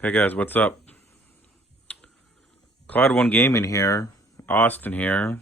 Hey guys, what's up? Cloud One Gaming here, Austin here,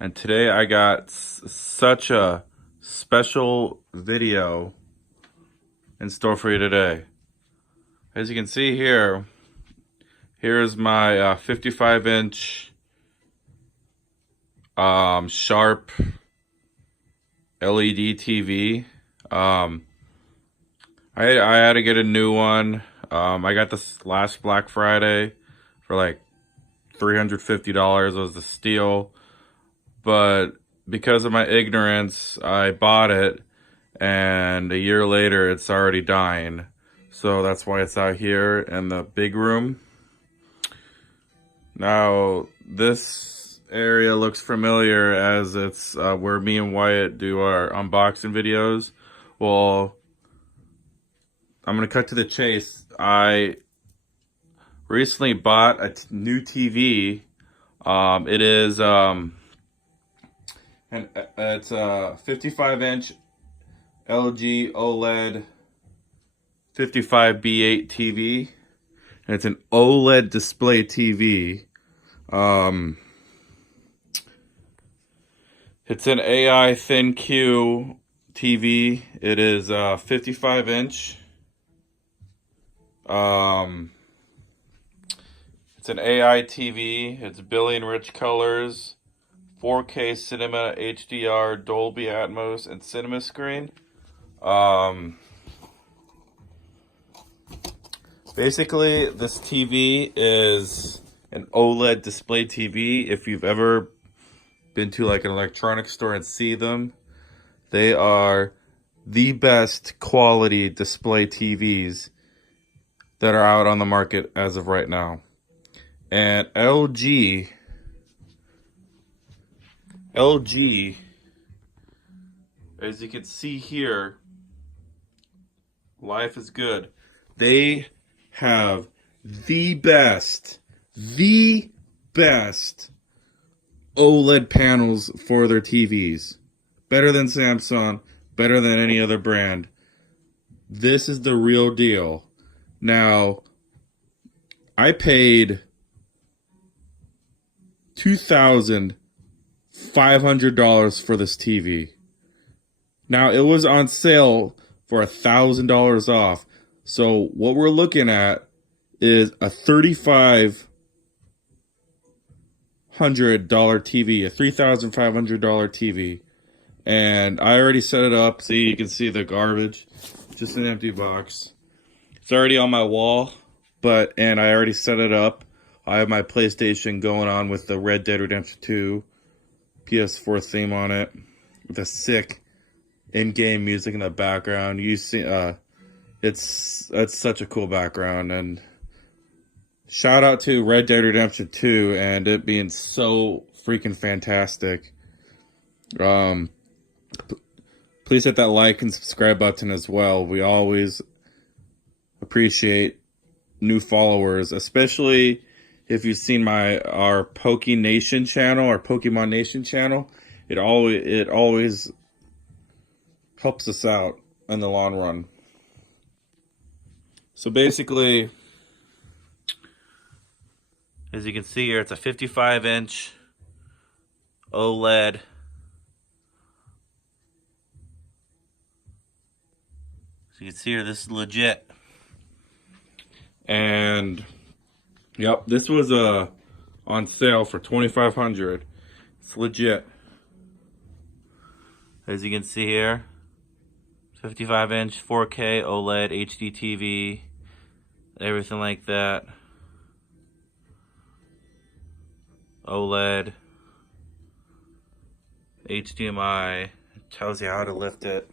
and today I got such a special video in store for you today. As you can see here, here's my 55-inch Sharp LED TV. I had to get a new one. I got this last Black Friday for like $350. It was the steal, but because of my ignorance, I bought it, and a year later, it's already dying. So that's why it's out here in the big room. Now, this area looks familiar as it's where me and Wyatt do our unboxing videos. Well, I'm gonna cut to the chase. I recently bought a new TV. It is it's a 55-inch LG OLED 55B8 TV, and it's an OLED display TV. It's an AI ThinQ TV. It is 55-inch. It's an AI TV. It's billion rich colors, 4K cinema, HDR, Dolby Atmos, and cinema screen. Basically, this TV is an OLED display TV. If you've ever been to like an electronics store and see them, they are the best quality display TVs that are out on the market as of right now. And LG, as you can see here, life is good. They have the best OLED panels for their TVs. Better than Samsung, better than any other brand. This is the real deal. Now, I paid $2,500 for this TV. Now, it was on sale for $1,000 off. So what we're looking at is a $3,500 TV, a $3,500 TV. And I already set it up. See, you can see the garbage. Just an empty box. It's already on my wall, and I already set it up. I have my PlayStation going on with the Red Dead Redemption 2 PS4 theme on it, with a sick in-game music in the background. You see, it's such a cool background, and shout out to Red Dead Redemption 2 and it being so freaking fantastic. Please hit that like and subscribe button as well. We always appreciate new followers, especially if you've seen our Pokemon Nation channel. It always helps us out in the long run. So basically, as you can see here, it's a 55-inch OLED. So you can see here, this is legit. And yep, this was on sale for $2,500. It's legit. As you can see here, 55-inch 4K OLED HD TV, everything like that. OLED, HDMI, it tells you how to lift it.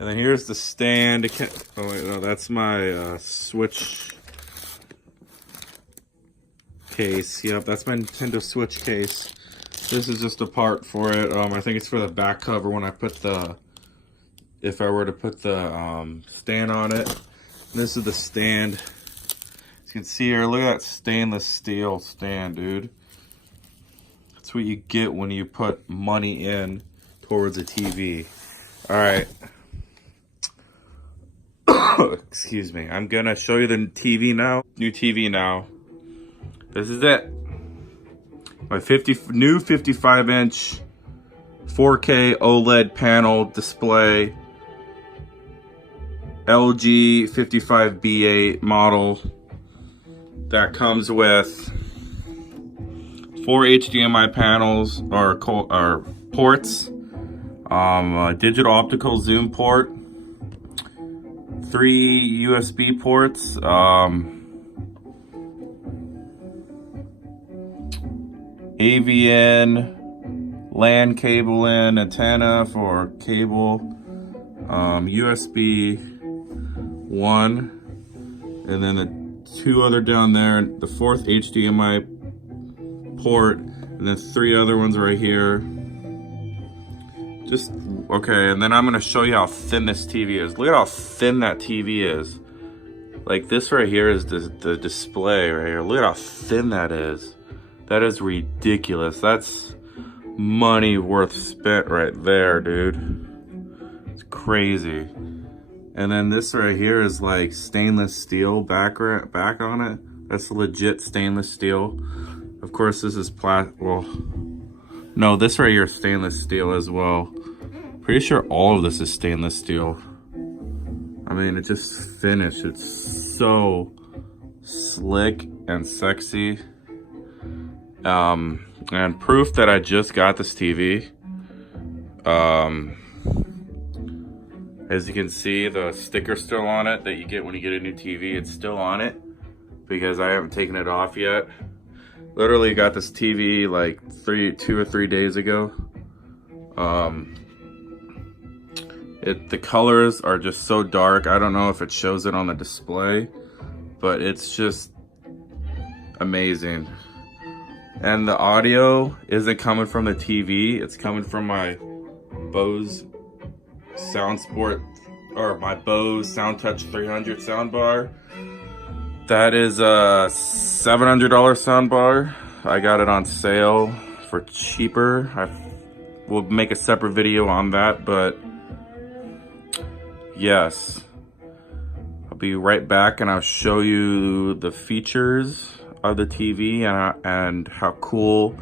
And then here's the stand. Oh wait, no, that's my Switch case. Yep, that's my Nintendo Switch case. This is just a part for it. I think it's for the back cover when I put if I were to put the stand on it. This is the stand. As you can see here, look at that stainless steel stand, dude. That's what you get when you put money in towards a TV. All right. Excuse me. I'm gonna show you the TV now. New TV now. This is it. My new 55-inch 4K OLED panel display. LG 55B8 model that comes with 4 HDMI panels or ports, digital optical zoom port, 3 USB ports, AVN, LAN cable in, antenna for cable, USB 1, and then the 2 other down there, the 4th HDMI port, and then 3 other ones right here. Just, okay, and then I'm gonna show you how thin this TV is. Look at how thin that TV is. Like, this right here is the display right here. Look at how thin that is. That is ridiculous. That's money worth spent right there, dude. It's crazy. And then this right here is like stainless steel back on it. That's legit stainless steel. Of course, this is well, no, this right here is stainless steel as well. Pretty sure all of this is stainless steel. I mean, it just finished. It's so slick and sexy. And proof that I just got this TV. As you can see, the sticker's still on it that you get when you get a new TV. It's still on it because I haven't taken it off yet. Literally got this TV like 2 or 3 days ago. The colors are just so dark. I don't know if it shows it on the display, but it's just amazing. And the audio isn't coming from the TV. It's coming from my Bose SoundSport, or my Bose SoundTouch 300 soundbar. That is a $700 soundbar. I got it on sale for cheaper. I will make a separate video on that, but yes. I'll be right back and I'll show you the features of the TV and how cool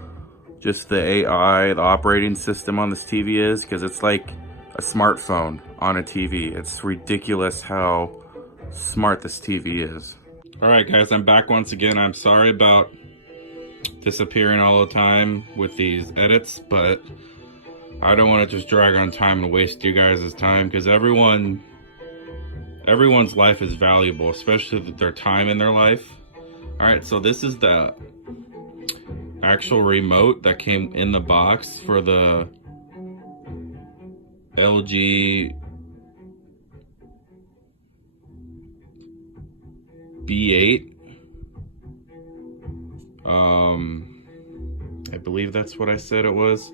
just the AI, the operating system on this TV is, because it's like a smartphone on a TV. It's ridiculous how smart this TV is. All right, guys, I'm back once again. I'm sorry about disappearing all the time with these edits, but I don't want to just drag on time and waste you guys' time, because everyone's life is valuable, especially their time in their life. All right, so this is the actual remote that came in the box for the LG B8. I believe that's what I said it was.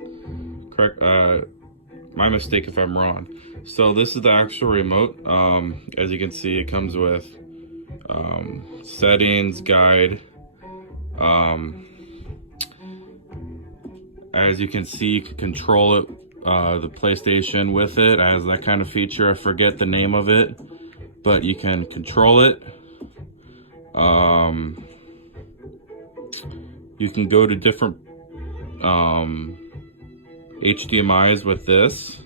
Correct. My mistake if I'm wrong. So this is the actual remote. As you can see, it comes with settings, guide. As you can see, you can control it, the PlayStation with it. It has that kind of feature. I forget the name of it, but you can control it. You can go to different HDMIs with this.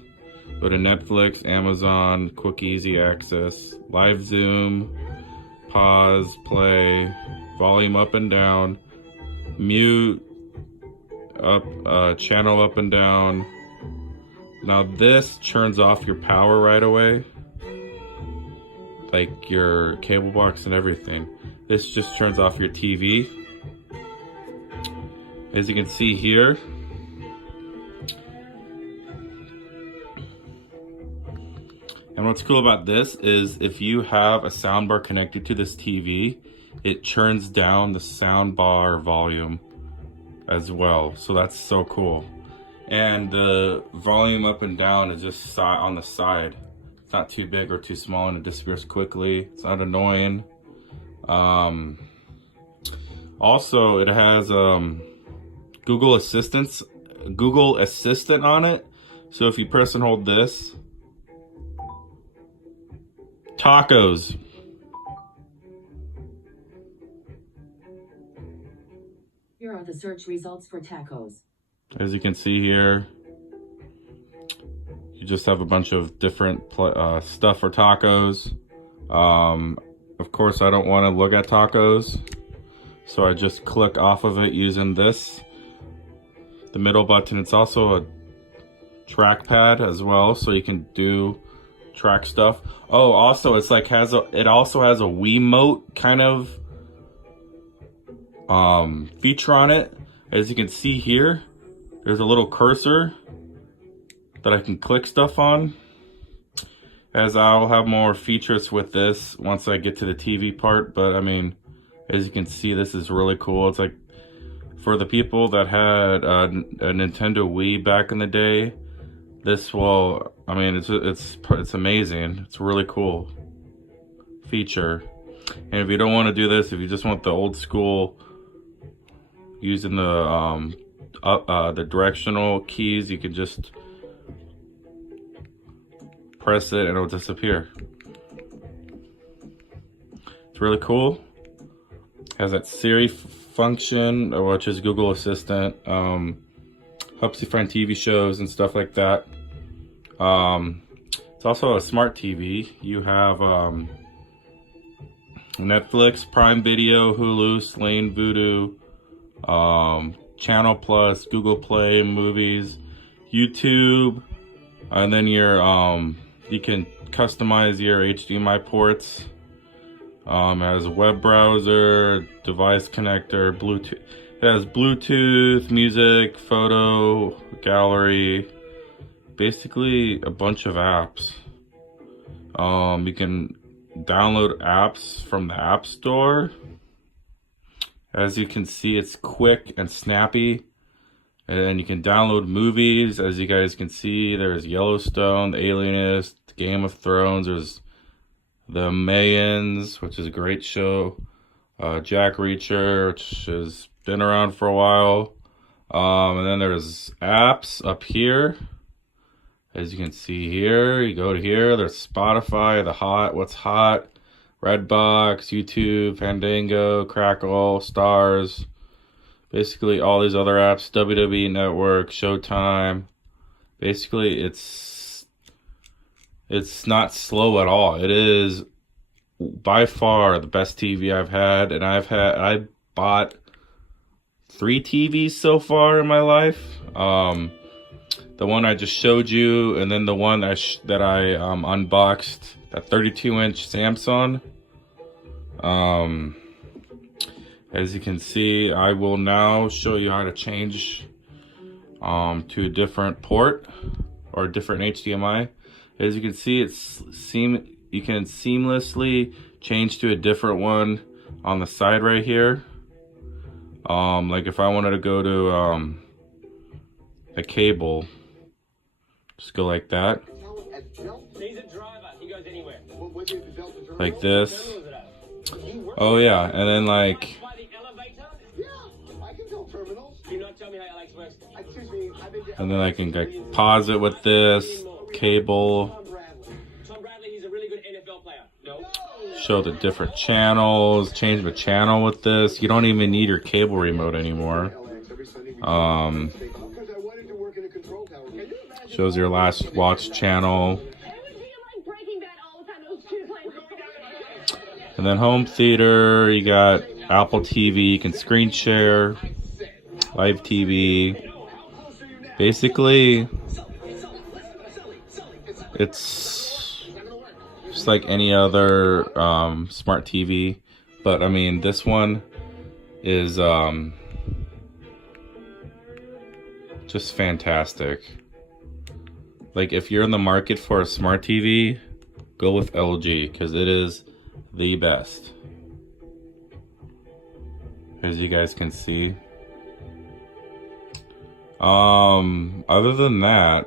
Go to Netflix, Amazon, quick easy access, live zoom, pause, play, volume up and down, mute, up, channel up and down. Now this turns off your power right away, like your cable box and everything. This just turns off your TV. As you can see here, and what's cool about this is if you have a soundbar connected to this TV, it turns down the soundbar volume as well. So that's so cool. And the volume up and down is just on the side. It's not too big or too small, and it disappears quickly. It's not annoying. Also, it has Google Assistant on it. So if you press and hold this, Tacos. Here are the search results for tacos. As you can see here, you just have a bunch of different stuff for tacos. Of course, I don't want to look at tacos, so I just click off of it using this, the middle button. It's also a trackpad as well, so you can do track stuff. Oh, also it's like it also has a Wiimote kind of feature on it. As you can see here, there's a little cursor that I can click stuff on. As I'll have more features with this once I get to the TV part, but I mean, as you can see, this is really cool. It's like for the people that had a Nintendo Wii back in the day, this will, I mean, it's amazing. It's a really cool feature. And if you don't want to do this, if you just want the old school using the directional keys, you can just press it and it'll disappear. It's really cool. Has that Siri function, which is Google Assistant. Helps you find TV shows and stuff like that. It's also a smart TV. You have Netflix, Prime Video, Hulu, Sling, Vudu, Channel Plus, Google Play, Movies, YouTube, and then your you can customize your HDMI ports. It has a web browser, device connector, Bluetooth. It has Bluetooth, music, photo, gallery, basically a bunch of apps. You can download apps from the App Store. As you can see, it's quick and snappy. And you can download movies. As you guys can see, there's Yellowstone, The Alienist, Game of Thrones, there's The Mayans, which is a great show. Jack Reacher, which has been around for a while. And then there's apps up here. As you can see here, you go to here, there's Spotify, What's Hot, Redbox, YouTube, Fandango, Crackle, Stars. Basically all these other apps, WWE Network, Showtime. Basically it's not slow at all. It is by far the best TV I've had, and I bought 3 TVs so far in my life. The one I just showed you, and then the one that I unboxed, that 32-inch Samsung. As you can see, I will now show you how to change to a different port or a different HDMI. As you can see, you can seamlessly change to a different one on the side right here. Like if I wanted to go to a cable, just go like that, like this. Oh yeah, and then like, and then I can like pause it with this cable, show the different channels, change the channel with this. You don't even need your cable remote anymore. Shows your last watch channel. And then home theater, you got Apple TV, you can screen share, live TV. Basically, it's just like any other smart TV, but I mean, this one is just fantastic. Like, if you're in the market for a smart TV, go with LG, because it is the best, as you guys can see. Other than that,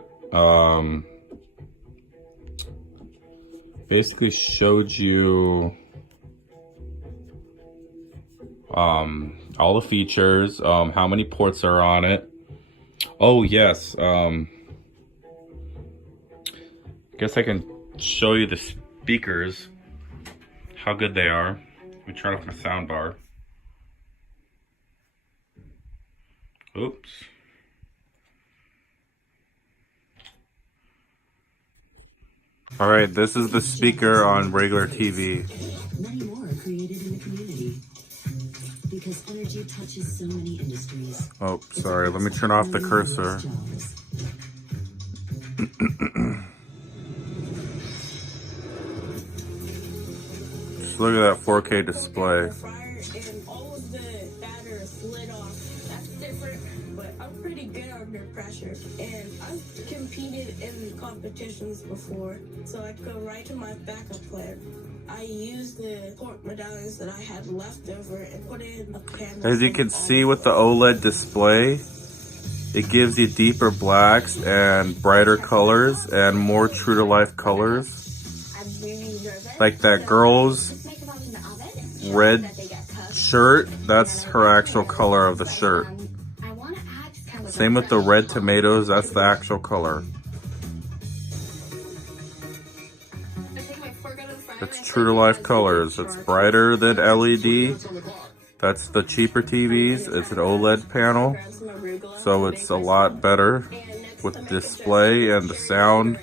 basically showed you all the features, how many ports are on it. Oh yes, guess I can show you the speakers. how good they are. Let me turn off my sound bar. Oops. All right, this is the speaker on regular TV. Many more are created in the community because energy touches so many industries. Oh, sorry. Let me turn off the cursor. Just look at that 4K display. And all of the batter slid off. That's different, but I'm pretty good under pressure. And I've competed in competitions before, so I'd go right to my backup plan. I used the pork medallions that I had left over and put in a pan. As you can see with the OLED display, it gives you deeper blacks and brighter colors and more true to life colors. Like that girl's red shirt, that's her actual color of the shirt. Same with the red tomatoes, that's the actual color. It's true to life colors. It's brighter than LED. That's the cheaper TVs. It's an OLED panel, so it's a lot better with the display, and the sound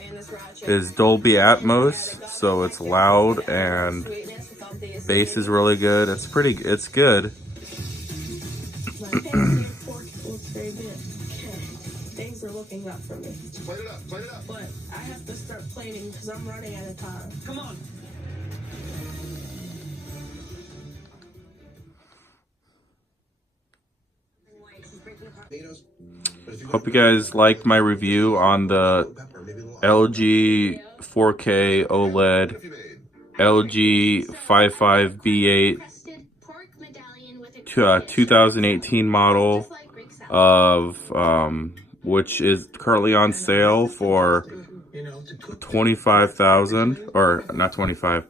is Dolby Atmos, so it's loud and bass is really good. It's good. Things are looking up for me. Plate it up. But I have to start plating because I'm running out of time. Come on. Hope you guys liked my review on the LG 4K OLED LG 55B8 2018 model of which is currently on sale for 25,000, or not 25,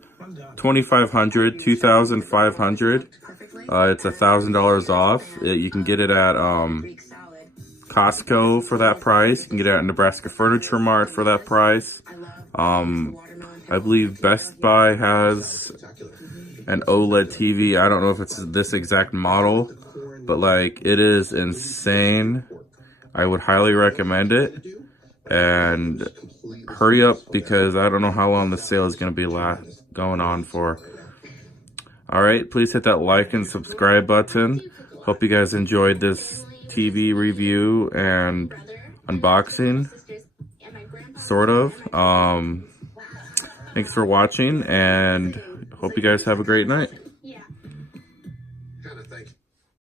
2,500, 2,500. It's $1,000 off. You can get it at Costco for that price. You can get it at Nebraska Furniture Mart for that price. I believe Best Buy has an OLED TV. I don't know if it's this exact model, but like, it is insane. I would highly recommend it, and hurry up because I don't know how long the sale is going to be going on for. All right, please hit that like and subscribe button. Hope you guys enjoyed this TV review and unboxing, sort of. Thanks for watching, and hope you guys have a great night.